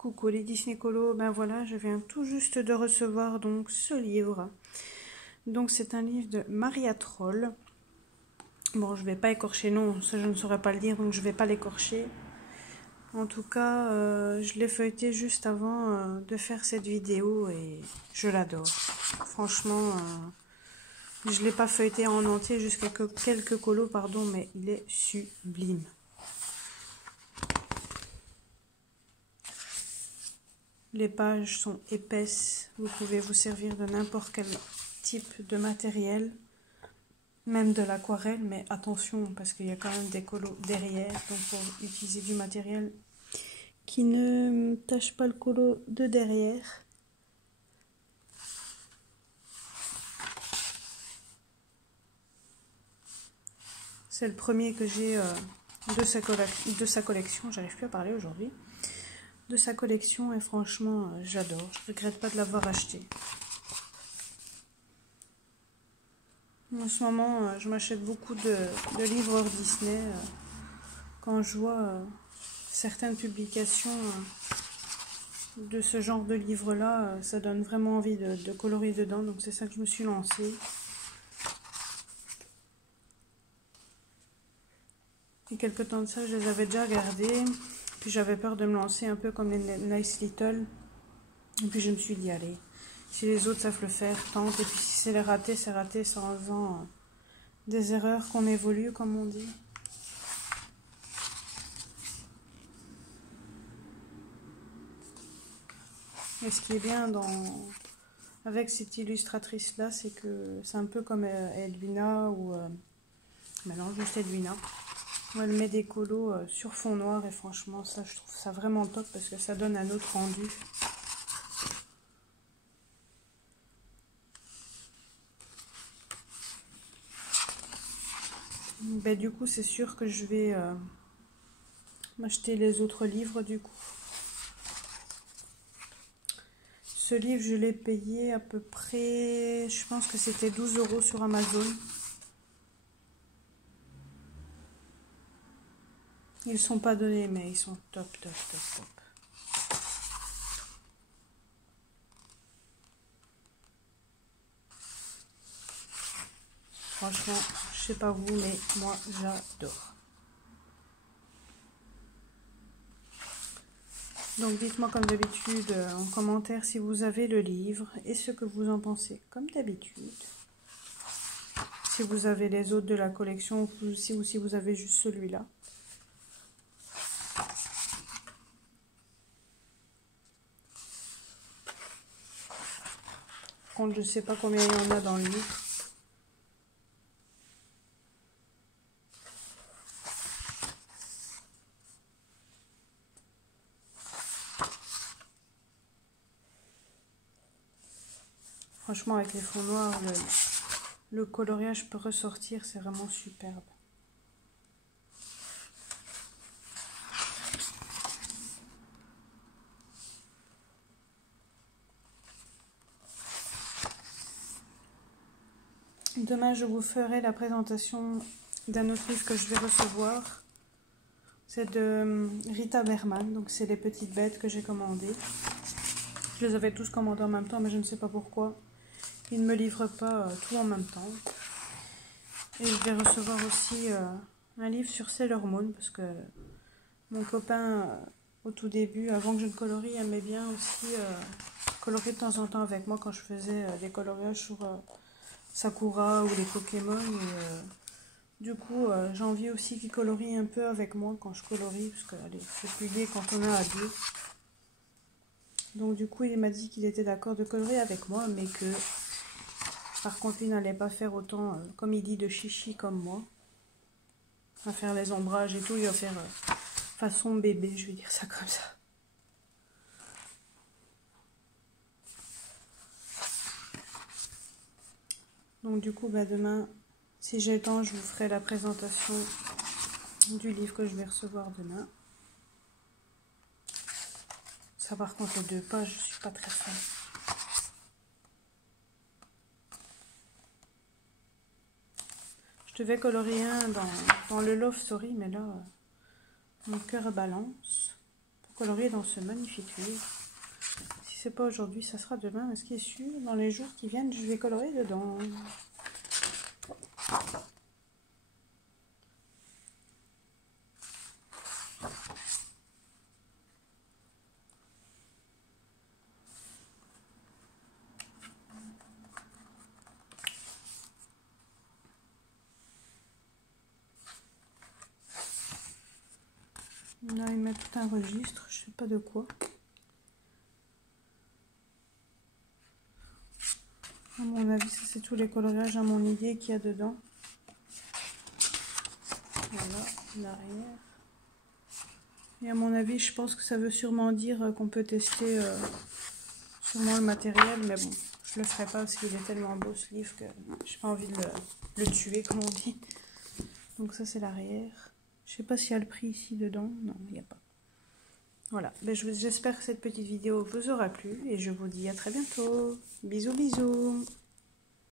Coucou les Disney Colo, ben voilà, je viens tout juste de recevoir donc ce livre. Donc c'est un livre de Maria Troll. Bon, je vais pas écorcher, non, ça je ne saurais pas le dire, donc je vais pas l'écorcher. En tout cas, je l'ai feuilleté juste avant de faire cette vidéo et je l'adore. Franchement, je l'ai pas feuilleté en entier, jusqu'à quelques colos, pardon, mais il est sublime. Les pages sont épaisses, vous pouvez vous servir de n'importe quel type de matériel, même de l'aquarelle, mais attention parce qu'il y a quand même des colos derrière, donc il faut utiliser du matériel qui ne tâche pas le colo de derrière. C'est le premier que j'ai de sa collection, j'arrive plus à parler aujourd'hui. De sa collection et franchement j'adore, je regrette pas de l'avoir acheté. En ce moment je m'achète beaucoup de livres Disney quand je vois certaines publications de ce genre de livre là, ça donne vraiment envie de colorer dedans, donc c'est ça que je me suis lancée. Et quelques temps de ça je les avais déjà regardés. Puis j'avais peur de me lancer un peu comme les Nice Little. Et puis je me suis dit, allez, si les autres savent le faire, tente. Et puis si c'est raté, c'est raté, c'est en faisant des erreurs qu'on évolue, comme on dit. Et ce qui est bien avec cette illustratrice-là, c'est que c'est un peu comme Edwina ou... maintenant, juste Edwina. Où elle met des colos sur fond noir et franchement, ça, je trouve ça vraiment top parce que ça donne un autre rendu. Ben, du coup, c'est sûr que je vais m'acheter les autres livres du coup. Ce livre, je l'ai payé à peu près, je pense que c'était 12 € sur Amazon. Ils sont pas donnés, mais ils sont top, top, top, top. Franchement, je sais pas vous, mais moi, j'adore. Donc dites-moi comme d'habitude en commentaire si vous avez le livre et ce que vous en pensez, comme d'habitude. Si vous avez les autres de la collection ou si vous avez juste celui-là. Par contre, je ne sais pas combien il y en a dans le livre. Franchement, avec les fonds noirs, le coloriage peut ressortir, c'est vraiment superbe. Demain, je vous ferai la présentation d'un autre livre que je vais recevoir. C'est de Rita Berman, donc c'est les petites bêtes que j'ai commandées. Je les avais tous commandés en même temps, mais je ne sais pas pourquoi. Ils ne me livrent pas tout en même temps. Et je vais recevoir aussi un livre sur Sailor Moon, parce que mon copain, au tout début, avant que je ne colorie, aimait bien aussi colorier de temps en temps avec moi quand je faisais des coloriages sur Sakura ou les Pokémon. Et, du coup, j'ai envie aussi qu'il colorie un peu avec moi quand je colorie, parce que c'est plus gai quand on est à deux. Donc du coup, il m'a dit qu'il était d'accord de colorer avec moi, mais que par contre, il n'allait pas faire autant, comme il dit, de chichi comme moi. À faire les ombrages et tout, il va faire façon bébé, je vais dire ça comme ça. Donc du coup, bah, demain, si j'ai le temps, je vous ferai la présentation du livre que je vais recevoir demain. Ça par contre, les 2 pages, je suis pas très fan. Je devais colorier un dans le Love Story, mais là, mon cœur balance. colorier dans ce magnifique livre. Si c'est pas aujourd'hui, ça sera demain. Mais ce qui est sûr, dans les jours qui viennent, je vais colorier dedans. Là, il met tout un registre, je sais pas de quoi. À mon avis, ça c'est tous les coloriages à mon idée qu'il y a dedans. Voilà, l'arrière. Et à mon avis, je pense que ça veut sûrement dire qu'on peut tester sûrement le matériel, mais bon, je le ferai pas parce qu'il est tellement beau ce livre que j'ai pas envie de le tuer, comme on dit. Donc ça c'est l'arrière. Je sais pas s'il y a le prix ici dedans. Non, il n'y a pas. Voilà, ben, j'espère que cette petite vidéo vous aura plu et je vous dis à très bientôt. Bisous bisous.